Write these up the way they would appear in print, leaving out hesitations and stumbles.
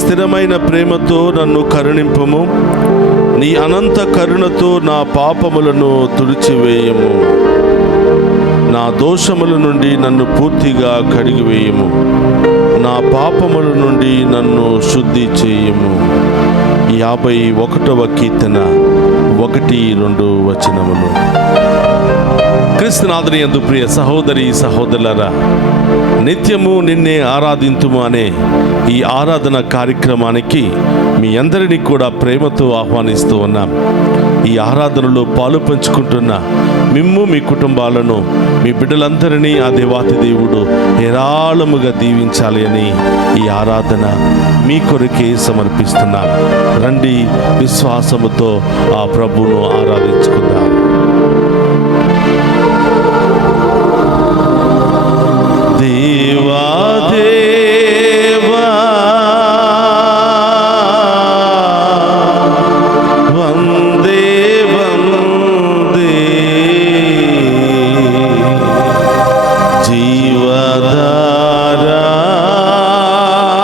స్థిరమైన ప్రేమతో నన్ను కరుణింపుము. నీ అనంత కరుణతో నా పాపములను తుడిచివేయము. నా దోషముల నుండి నన్ను పూర్తిగా కడిగివేయము. నా పాపముల నుండి నన్ను శుద్ధి చేయము. 51వ కీర్తన 1-2 వచనములు. క్రీస్తునాథుని యందు ప్రియ సహోదరి సహోదరులారా, నిత్యము నిన్నే ఆరాధింతుము అనే ఈ ఆరాధన కార్యక్రమానికి మీ అందరినీ కూడా ప్రేమతో ఆహ్వానిస్తూ ఉన్నాం. ఈ ఆరాధనలో పాలు పంచుకుంటున్న మిమ్ము, మీ కుటుంబాలను, మీ బిడ్డలందరినీ ఆ దేవాతి దేవుడు హేరాళముగా దీవించాలి అని ఈ ఆరాధన మీ కొరకే సమర్పిస్తున్నాం. రండి, విశ్వాసముతో ఆ ప్రభువును ఆరాధించుకుందాం. దేవా దేవా వందే వందే జీవధారా వందే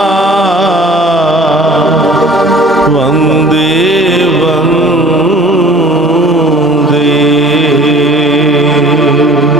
వందే.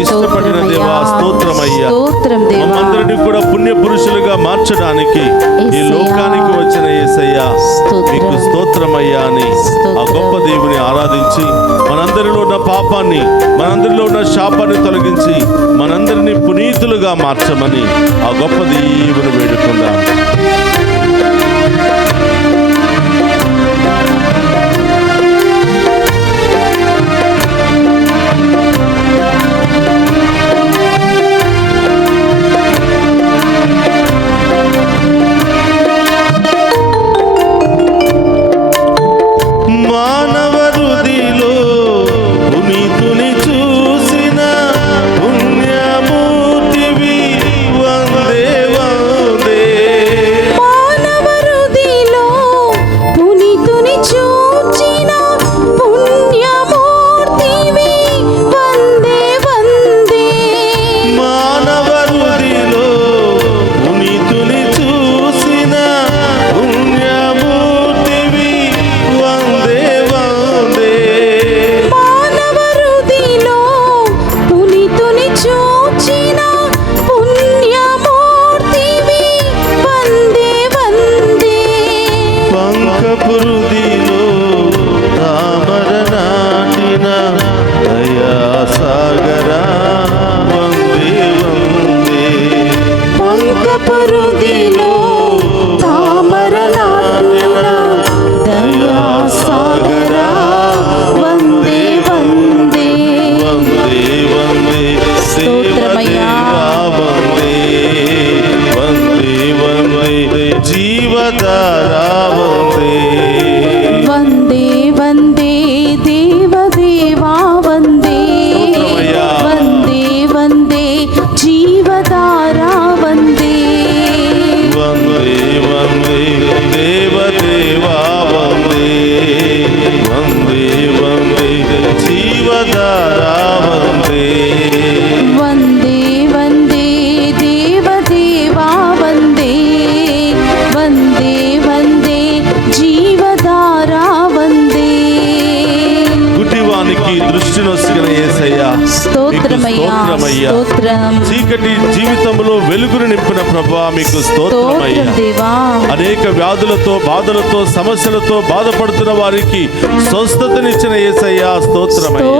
ఇష్టపడిన దేవా స్తోత్రమయ్యా. మమ్మందరినీ కూడా పుణ్య పురుషులుగా మార్చడానికి ఈ లోకానికి వచ్చిన యేసయ్యా మీకు స్తోత్రమయ్యా అని ఆ గొప్ప దేవుని ఆరాధించి మనందరిలో ఉన్న పాపాన్ని, మనందరిలో ఉన్న శాపాన్ని తొలగించి మనందరినీ పునీతులుగా మార్చమని ఆ గొప్ప దేవుని వేడుకుందాం. వందే వందే స్తోత్రమయ్యా. చీకటి జీవితంలో వెలుగును నింపిన ప్రభువా మీకు స్తోత్రమయ్యా. అనేక వ్యాధులతో, బాధలతో, సమస్యలతో బాధపడుతున్న వారికి స్వస్థతనిచ్చిన యేసయ్యా స్తోత్రమయ్యా.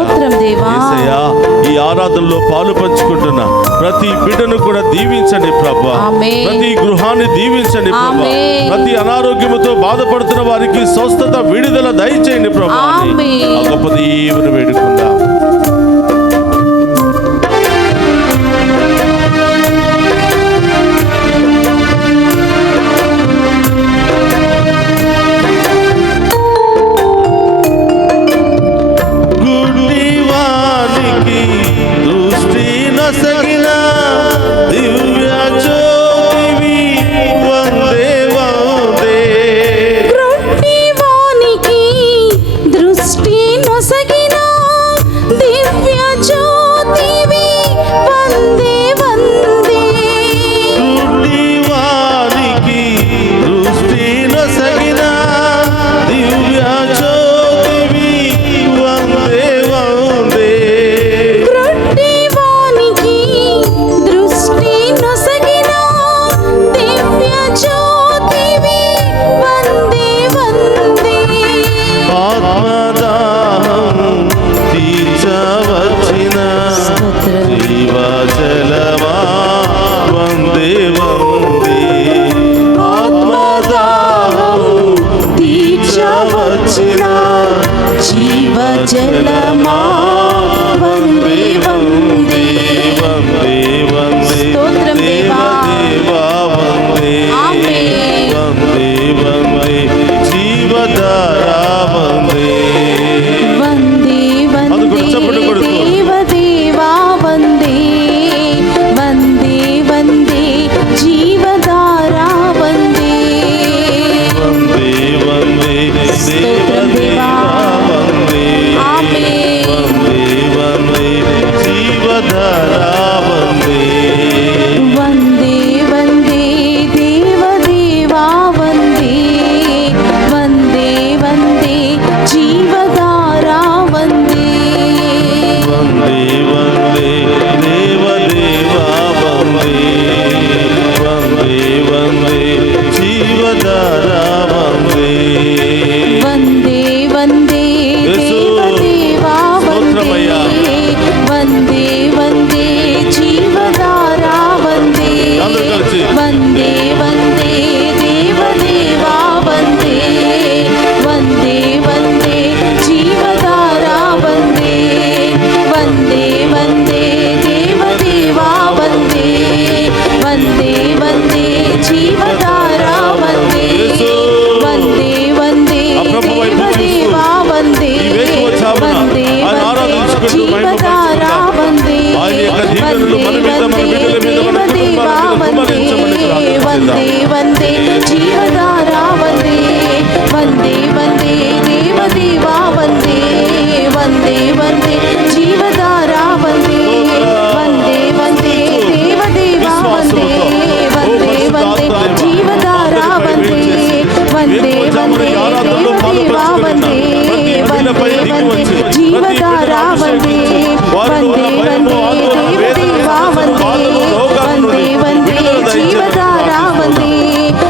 యేసయ్యా, ఈ ఆరాధనలో పాలు పంచుకుంటున్న ప్రతి బిడ్డను కూడా దీవించండి ప్రభువా. ప్రతి గృహాన్ని దీవించండి ప్రభువా. ప్రతి అనారోగ్యముతో బాధపడుతున్న వారికి స్వస్థత, విడుదల దయచేయండి ప్రభువా. గొప్ప దేవుని వేడుకుందాం.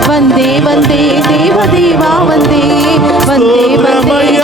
వందే వందే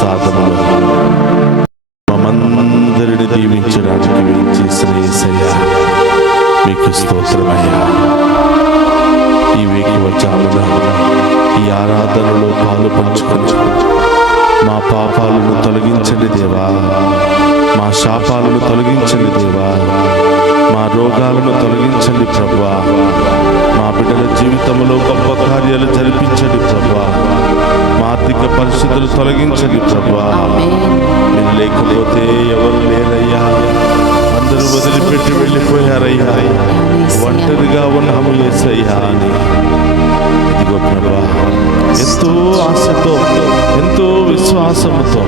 ప్రసాదములు మమ్మందరిని దీవించడానికి వేయించేసిన యేసయ్యా మీకు స్తోత్రమయ్యా. ఈ వేకువజామున ఈ ఆరాధనలో పాలు పంచుకొని మా పాపాలను తొలగించండి దేవా, మా శాపాలను తొలగించండి దేవా, మా రోగాలను తొలగించండి ప్రభువా, మా బిడ్డల జీవితంలో గొప్ప కార్యాలు జరిపించండి ప్రభువా, మా ఆర్థిక పరిస్థితులు తొలగించండి ప్రభువా. మీరు లేకపోతే ఎవరు లేరయ్యా, అందరూ వదిలిపెట్టి వెళ్ళిపోయారయ్యా, ఒంటరిగా ఉన్నాము యేసయ్యా అని. ఇదిగో ప్రభువా, ఎంతో ఆశతో ఎంతో విశ్వాసముతో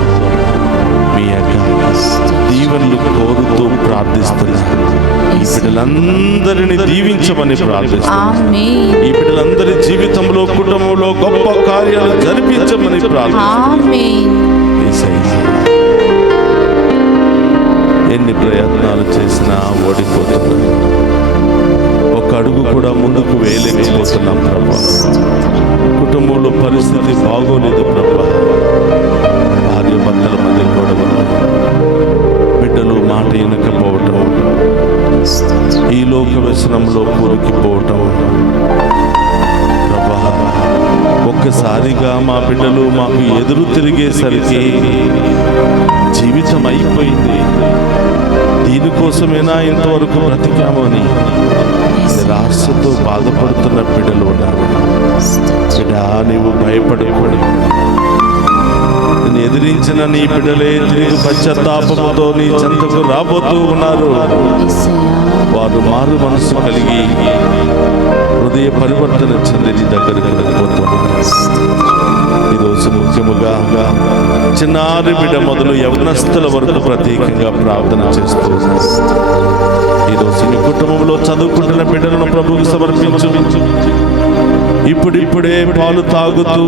మీ యొక్క దీవెనలు కోరుతూ ప్రార్థిస్తున్నా. ఈ బిడ్డలందరినీ దీవించమని ప్రార్థిస్తున్నా. ఈ బిడ్డలందరి జీవితంలో కుటుంబంలో గొప్ప కార్యాలు జరిపించమని ప్రార్థిస్తున్నా. ఎన్ని ప్రయత్నాలు చేసినా ఓడిపోతున్నా, ఒక అడుగు కూడా ముందుకు వేయలేకపోతున్నాం ప్రభా. కుటుంబంలో పరిస్థితి బాగోలేదు ప్రభా. భార్య భర్తల మధ్య గొడవలు, బిడ్డలు మాట వినకపోవటం, ఈ లోక వ్యసనంలో కూరుకుపోవటం ప్రభా. ఒక్కసారిగా మా బిడ్డలు మాకు ఎదురు తిరిగేసరికి జీవితం అయిపోయింది, దీనికోసమేనా ఇంతవరకు బ్రతికామని నిరాశతో బాధపడుతున్న బిడ్డలు ఉన్నారు. బిడ్డా, నీవు భయపడకూడదు. నేను ఎదిరించిన నీ బిడ్డలే తిరిగి పశ్చాత్తాపముతో నీ చెంతకు రాబోతూ ఉన్నారు. వారు మారు మనసు కలిగి హృదయ పరివర్తన చెంది నీ దగ్గరకు వెళ్ళిపోతున్నారు. ఈరోజు ముఖ్యముగా చిన్నారి బిడ్డ మొదలు యవ్వనస్తుల వరకు ప్రత్యేకంగా ప్రార్థన చేస్తూ ఈరోజు నీ కుటుంబంలో చదువుకుంటున్న బిడ్డలను ప్రభువుకు సమర్పించు. ఇప్పుడిప్పుడే పాలు తాగుతూ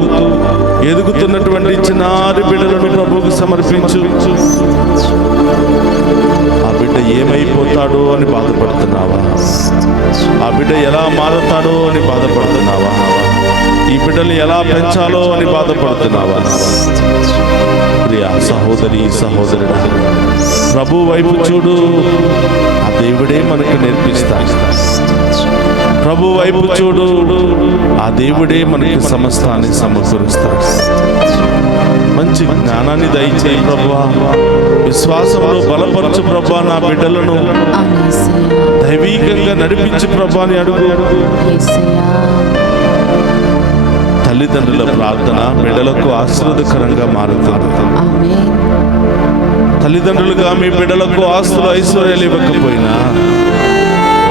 ఎదుగుతున్నటువంటి చిన్నారి బిడ్డలను ప్రభువుకు సమర్పించు. ఆ బిడ్డ ఏమైపోతాడో అని బాధపడుతున్నావా? ఆ బిడ్డ ఎలా మారుతాడో అని బాధపడుతున్నావా? ఈ బిడ్డలు ఎలా పెంచాలో అని బాధపడుతున్నావా? ప్రియ సహోదరి సహోదరుడా, ప్రభు వైపు చూడు. ఆ దేవుడే మనకు నేర్పిస్తాడు. ప్రభు వైపు చూడు. ఆ దేవుడే మనకి సమస్తాన్ని సమకూరుస్తాడు. మంచి జ్ఞానాన్ని దయచేయి ప్రభువా. విశ్వాసంలో బలపరచు ప్రభువా. నా బిడ్డలను దైవీకంగా నడిపించు ప్రభువా అని అడుగు. తల్లిదండ్రుల ప్రార్థన బిడ్డలకు ఆశీర్వాదకరంగా మారుతుంది. తల్లిదండ్రులుగా మీ బిడ్డలకు ఆస్తులు ఐశ్వర్యాలు ఇవ్వకపోయినా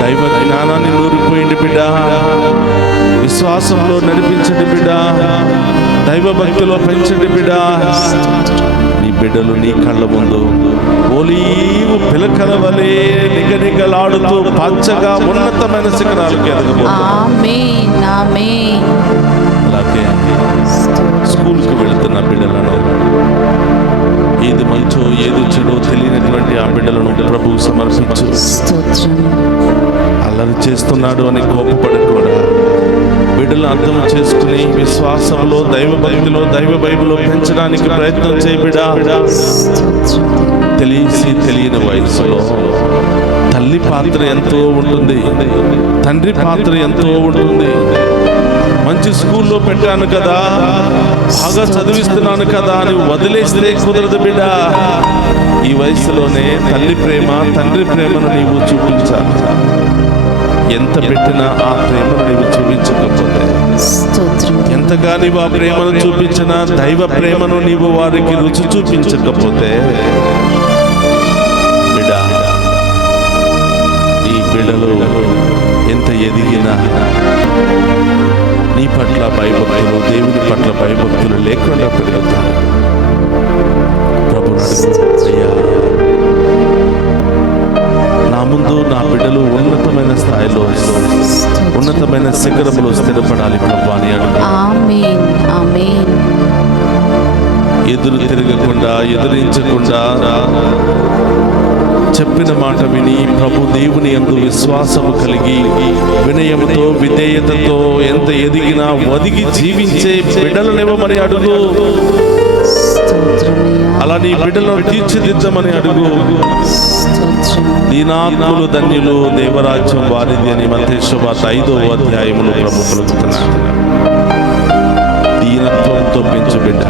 దైవ జ్ఞానాన్ని నూరిపోయింది బిడ్డ. విశ్వాసంలో నడిపించండి బిడ్డ. దైవ భక్తిలో పెంచండి బిడ్డ. నీ బిడ్డలు నీ కళ్ళ ముందు ఓలీవు పిలకల వలె నిగనిగలాడుతూ పచ్చగా ఉన్నతమైన శిఖరాలకు ఎదగబోతున్నారు. అలాగే స్కూల్కి వెళుతున్న బిడ్డలను ఏది మంచో ఏది చెడో తెలియనటువంటి ఆ బిడ్డలను ప్రభువు సమర్పించు. అల్లరి చేస్తున్నాడు అని కోపపడకుండా బిడ్డలను అర్థం చేసుకుని విశ్వాసంలో దైవ భక్తిలో దైవ బైబిల్లో పెంచడానికి ప్రయత్నం చేయి బిడ్డ. తెలిసి తెలియని వయసులో తల్లి పాత్ర ఎంతో ఉంటుంది, తండ్రి పాత్ర ఎంతో ఉంటుంది. మంచి స్కూల్లో పెట్టాను కదా, బాగా చదివిస్తున్నాను కదా అని వదిలేస్తే కుదరదు బిడ్డ. ఈ వయసులోనే తల్లి ప్రేమ తండ్రి ప్రేమను నీవు చూపించాలి. ఎంత పెట్టినా ఆ ప్రేమను నీవు చూపించకపోతే, ఎంతగా నీవు ఆ ప్రేమను చూపించినా దైవ ప్రేమను నీవు వారికి రుచి చూపించకపోతే బిడ్డ, ఈ బిడ్డలు ఎంత ఎదిగినా నీ పట్ల భయభక్తులు, దేవుని పట్ల భయభక్తులు లేకుండా పెరుగుతారు. ప్రభు అయ్యా, నా ముందు నా బిడ్డలు ఉన్నతమైన స్థాయిలో ఉన్నతమైన శిఖరములో స్థిరపడాలి ప్రభు అని అడుగు. ఎదురు తిరగకుండా ఎదిరించకుండా చెప్పిన మాట విని ప్రభు దేవుని యందు విశ్వాసము కలిగి వినయముతో విధేయతతో ఎంత ఎదిగినా ఒదిగి జీవించే బిడ్డలనేమో మరి అడుగు. అలా నీ బిడ్డలను తీర్చిదిద్దమని అడుగు. దీనాత్ములు ధన్యులు, దేవరాజ్యం వారిది అని మత్తయి సువార్త 5వ అధ్యాయములో ప్రభు పలుకుతున్నాడు. దీనత్వంతో పెంచు బిడ్డ,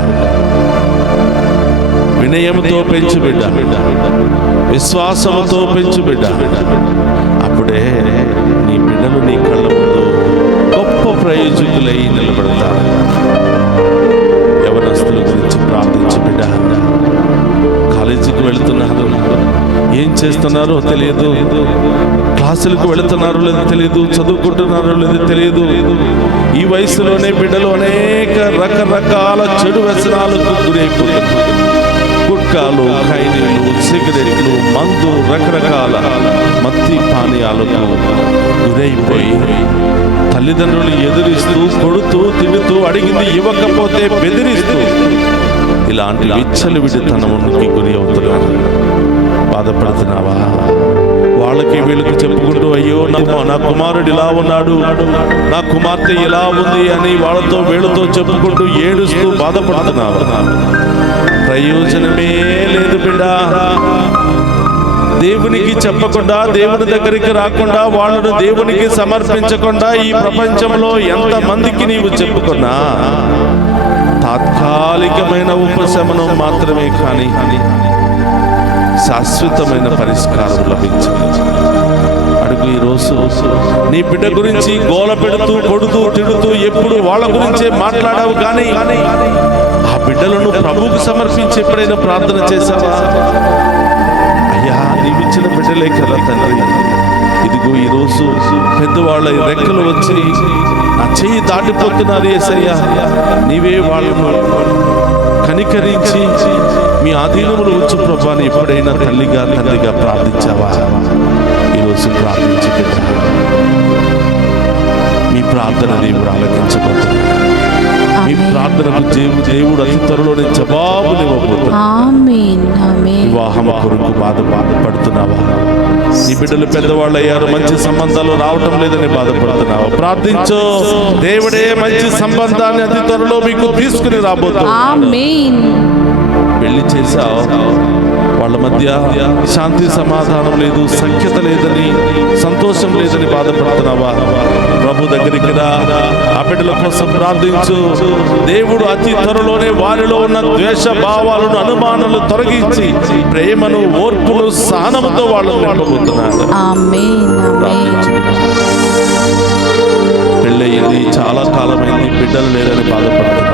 వినయంతో పెంచు బిడ్డ, విశ్వాసముతో పెంచు బిడ్డ. అప్పుడే నీ బిడ్డలు నీ కళ్ళ ముందు గొప్ప ప్రయోజకులై నిలబడతారు. యవనస్తుల గురించి ప్రార్థించు బిడ్డ. కాలేజీకి వెళుతున్నారు, ఏం చేస్తున్నారో తెలియదు, క్లాసులకు వెళుతున్నారో లేదో తెలియదు, చదువుకుంటున్నారో లేదో తెలియదు. ఈ వయసులోనే బిడ్డలు అనేక రకరకాల చెడు వ్యసనాలకు గురైపోతున్నారు. గుట్కాలు, ఖైనీలు, సిగరెట్లు, మందు, రకరకాల మత్తి పానీయాలకు గురైపోయి తల్లిదండ్రులు ఎదురిస్తూ, కొడుతూ, తిడుతూ, అడిగింది ఇవ్వకపోతే బెదిరిస్తూ ఇలాంటి విచ్చలవిడితనముకి గురి అవుతున్నారు. బాధపడుతున్నావా? వాళ్ళకి వీళ్ళకి చెప్పుకుంటూ, అయ్యో నా కుమారుడు ఇలా ఉన్నాడు, నా కుమార్తె ఇలా ఉంది అని వాళ్ళతో వీళ్ళతో చెప్పుకుంటూ ఏడుస్తూ బాధపడుతున్నావా? ప్రయోజనమే లేదు బిడ్డ. దేవునికి చెప్పకుండా, దేవుని దగ్గరికి రాకుండా, వాళ్ళను దేవునికి సమర్పించకుండా ఈ ప్రపంచంలో ఎంత మందికి నీవు చెప్పుకున్నా తాత్కాలికమైన ఉపశమనం మాత్రమే కానీ శాశ్వతమైన పరిష్కారం లభించదు. అడుగు. ఈరోజు నీ బిడ్డ గురించి గోల పెడుతూ, కొడుతూ, తిడుతూ ఎప్పుడు వాళ్ళ గురించే మాట్లాడావు, కానీ ఆ బిడ్డలను ప్రభువుకు సమర్పించి ఎప్పుడైనా ప్రార్థన చేశావా? అయ్యా, నీవిచ్చిన బిడ్డలే కదా తండ్రి, ఇదిగో ఈరోజు పెద్దవాళ్ళ రెక్కలు వచ్చి నా చెయ్యి దాటిపోతున్నారు యేసయ్యా, నీవే వాళ్ళను కనికరించి మీ ఆధీనములు వచ్చు ప్రభా అని ఎప్పుడైనా తల్లిగా తండ్రిగా ప్రార్థించావా? ఈరోజు ప్రార్థించి బిడ్డ, మీ ప్రార్థన దేవుడు ఆలకించబోతున్నాడు. మీ ప్రార్థనకు దేవుడు అతి త్వరలోనే జవాబునివ్వబోతున్నాడు. వివాహం కొరకు బాధపడుతున్నావా? నీ బిడ్డలు పెద్దవాళ్ళు అయ్యారు, మంచి సంబంధాలు రావటం లేదని బాధపడుతున్నావా? ప్రార్థించు, దేవుడే మంచి సంబంధాన్ని అతి త్వరలో మీకు తీసుకుని రాబోతున్నాడు. పెళ్లి చేశావు, వాళ్ళ మధ్య శాంతి సమాధానం లేదు, సఖ్యత లేదని, సంతోషం లేదని బాధపడుతున్నావా? ప్రభు దగ్గరికి రా, ఆ బిడ్డల కోసం ప్రార్థించు. దేవుడు అతి త్వరలోనే వారిలో ఉన్న ద్వేష భావాలను, అనుమానాలు తొలగించి ప్రేమను, ఓర్పును, సహనముతో వాళ్ళను నింపబోతున్నాడు. పెళ్ళయింది, చాలా కాలమైంది, బిడ్డలు లేరని బాధపడుతున్నావా?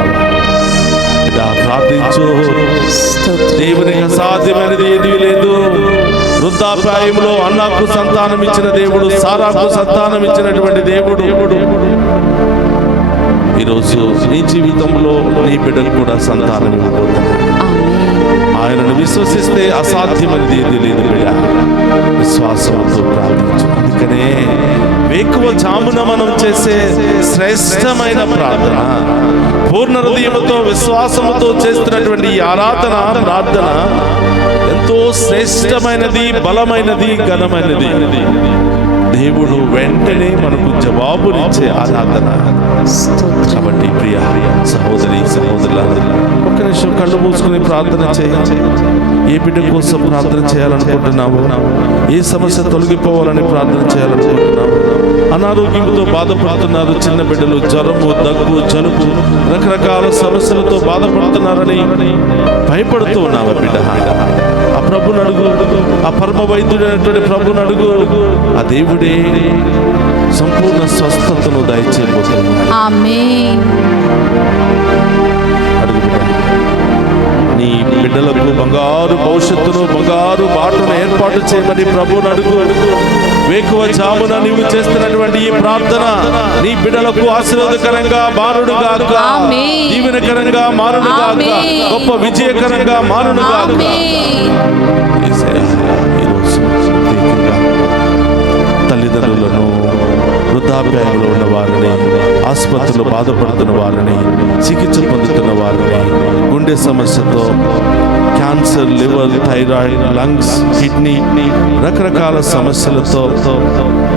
ప్రార్థించు. దేవునికి అసాధ్యమైనది ఏదీ లేదు. వృద్ధాప్యాయంలో అన్నాకు సంతానం ఇచ్చిన దేవుడు, సారాకు సంతానం ఇచ్చినటువంటి దేవుడు ఈరోజు నీ జీవితంలో నీ బిడ్డలు కూడా సంతానం ఇవ్వబోతున్నాడు. ఆయనను విశ్వసిస్తే అసాధ్యమైనది ఏదీ లేదు బిడ్డ. విశ్వాసంతో ప్రార్థించు. అందుకనే వేకువ జామున మనం చేసే శ్రేష్టమైన ప్రార్థన, పూర్ణ హృదయముతో విశ్వాసముతో చేస్తున్నటువంటి ఈ ఆరాధన, ప్రార్థన ఎంతో శ్రేష్టమైనది, బలమైనది, ఘనమైనది. దేవుడు వెంటనే మనకు జవాబునిచ్చే ఆరాధన. కాబట్టి ప్రియ సహోదరి, సహోదరులారా, ఒక్క నిమిషం కళ్ళు మూసుకుని ప్రార్థన చేయండి. ఏ బిడ్డ కోసం ప్రార్థన చేయాలనుకుంటున్నావు? ఏ సమస్య తొలగిపోవాలని ప్రార్థన చేయాలనుకుంటున్నావు? అనారోగ్యంతో బాధపడుతున్నారు చిన్న బిడ్డలు, జ్వరము, దగ్గు, జలుబు, రకరకాల సమస్యలతో బాధపడుతున్నారని భయపడుతూ ఉన్నావా బిడ్డ? ఆ ప్రభుని అడుగు, ఆ పరమ వైద్యుడైనటువంటి ప్రభుని అడుగు. ఆ దేవుడే సంపూర్ణ స్వస్థతను దయచేయబోతున్నాడు. అడుగు బిడ్డ. నీ బిడ్డలకు బంగారు భవిష్యత్తును, బంగారు బాటను ఏర్పాటు చేయమని ప్రభుని అడుగు. వేకువ జామున నీవు చేస్తున్నటువంటి ఈ ప్రార్థన నీ బిడ్డలకు ఆశీర్వాదకరంగా మారునుగాక, దీవెనకరంగా మారునుగాక, గొప్ప విజయకరంగా మారునుగాక. ఈరోజు తల్లిదండ్రులను, వృద్ధాప్యాయంలో ఉన్న వారిని, ఆసుపత్రిలో బాధపడుతున్న వారిని, చికిత్స పొందుతున్న వారిని, గుండె సమస్యతో, cancer, liver, thyroid, lungs, kidney రకరకాల సమస్యలతో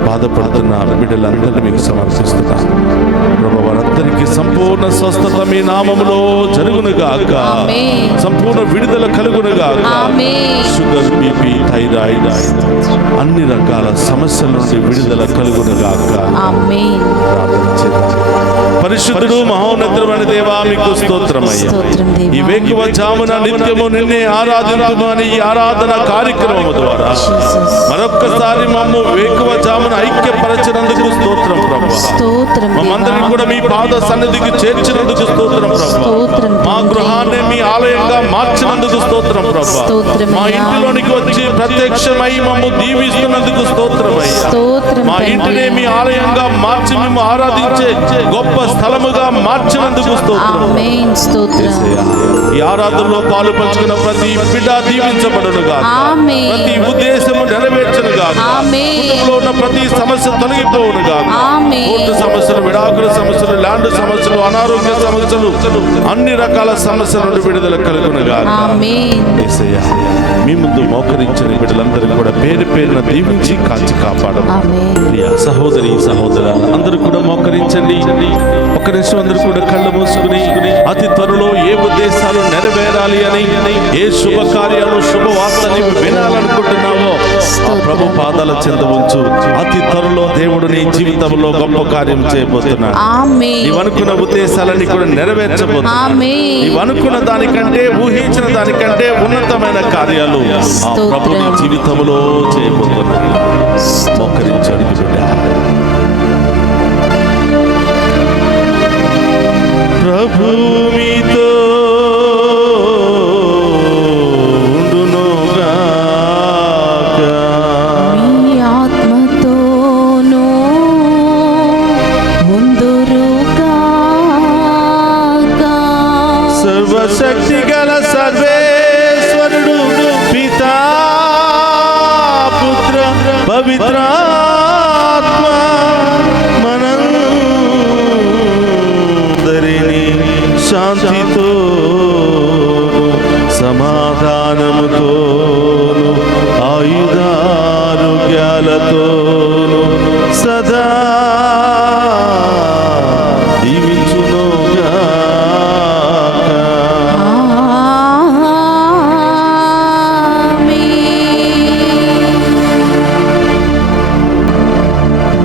బాధపడుతున్న బిడ్డలందరినీ మీకు సమర్పిస్తున్నాను ప్రభు. వారందరికీ సంపూర్ణ స్వస్థత మీ నామములో జరుగునుగాక, సంపూర్ణ విడుదల కలుగునుగాక. షుగర్, బీపీ, థైరాయిడ్ అన్ని రకాల సమస్యల నుండి విడుదల కలుగునుగాక. ప్రార్థన చేద్దాం. పరిశుద్ధుడు మహోన్నతుడైన దేవా, మీకు స్తోత్రమయ్యా. ఈ వేకువ జామున నిత్యము నిన్నే ఆరాధించుము అని ఈ ఆరాధన కార్యక్రమం ద్వారా మరొక్కసారి మమ్ము వేకువ జామున ఐక్యపరచినందుకు స్తోత్రం ప్రభువా. మమ్మందరినీ కూడా మీ పాద సన్నిధికి చేర్చినందుకు స్తోత్రం ప్రభువా. మా గృహాన్ని మీ ఆలయంగా మార్చినందుకు స్తోత్రం ప్రభువా. మా ఇంటిలోనికి వచ్చి ప్రత్యక్షమై మమ్ము దీవిస్తున్నందుకు స్తోత్రమయ్యా. మా ఇంటిని మీ ఆలయంగా మార్చి మేము ఆరాధించే గొప్ప స్థలముగా మార్చినందుకు స్తోత్రం. ఈ ఆరాధనలో పాలు పంచుకున్న ప్రతి బిడ్డ దీవించబడునుగా, ప్రతి ఉద్దేశము నెరవేర్చునుగా, కుటుంబంలో ఉన్న ప్రతి సమస్య తొలగిపోవునుగా. కోర్టు సమస్యలు, విడాకుల సమస్యలు, ల్యాండ్ సమస్యలు, అనారోగ్య సమస్యలు, అన్ని రకాల సమస్యల నుండి విడుదల కలుగునుగా. మీ ముందు మోకరించిన బిడ్డలందరికీ కూడా పేరు పేరున దీవించి కాచి కాపాడండి. ప్రియ సహోదరి సహోదరులు అందరూ కూడా మోకరించండి. ఒక్క నిమిషం అందరూ కూడా కళ్ళు మూసుకుని అతి త్వరలో ఏ ఉద్దేశాలు నెరవేరాలి అని, ఏ శుభకార్యాలు శుభవార్త నీవు వినాలనుకుంటున్నావో ఆ ప్రభు పాదాల చెంత ఉంచు. అతి త్వరలో దేవుడు నీ జీవితంలో గొప్ప కార్యం చేయబోతున్నాడు. నీవు అనుకున్న ఉద్దేశాలన్నీ కూడా నెరవేర్చబోతున్నాడు. నీవు అనుకున్న దానికంటే, ఊహించిన దానికంటే ఉన్నతమైన కార్యాలు ఆ ప్రభు నీ జీవితంలో చేయబోతున్నాడు. మోకరించండి బిడ్డ. ప్రభు మీతో ఉండునుగాక, మీ ఆత్మతోనూ ఉందురుగాక. సర్వశక్తి గల సర్వేశ్వరుడు పితా, పుత్ర, పవిత్రాత్మ మనందరినీ శాంతితోను సమాధానముతోను ఆయుధారోగ్యాలతోను సదా దీవించునుగాక.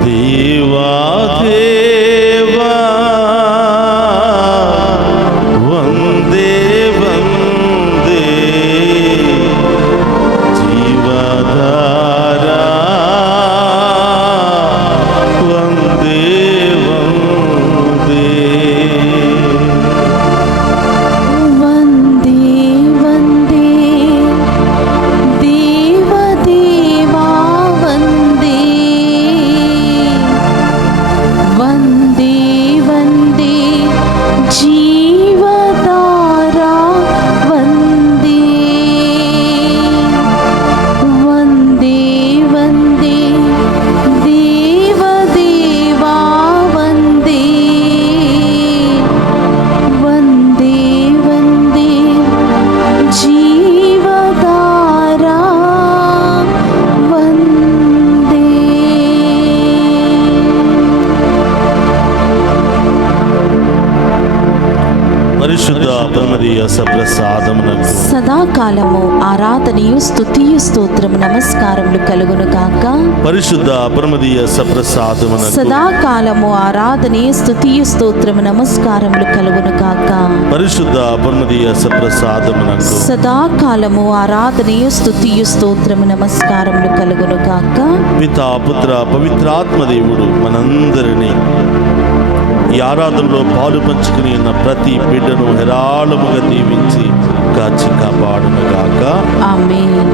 దేవా దేవా వందే వందే జీవధారా వందే వందే. వందే వందే దేవదేవా వందే. వందే వందే జీవధారా వందే. వందే వందే దేవదేవా వందే. వందే వందే జీవధారా వందే. పరిశుద్ధ పరమదీయ సప్రసాదమునకు సదాకాలము ఆరాధనయు స్తుతియు స్తోత్రము నమస్కారములు కలుగును గాక. పరిశుద్ధ పరమదీయ సప్రసాదమునకు సదాకాలము ఆరాధనయు స్తుతియు స్తోత్రము నమస్కారములు కలుగును గాక. పరిశుద్ధ పరమదీయ సప్రసాదమునకు సదాకాలము ఆరాధనయు స్తుతియు స్తోత్రము నమస్కారములు కలుగును గాక. పితా, పుత్ర, పవిత్రాత్మ దేవుడు మనందరినీ ఈ ఆరాధనలో పాలు పంచుకుని ఉన్న ప్రతి బిడ్డను హెరాళముగా దీవించి కాచి కాపాడునుగాక. ఆమేన్.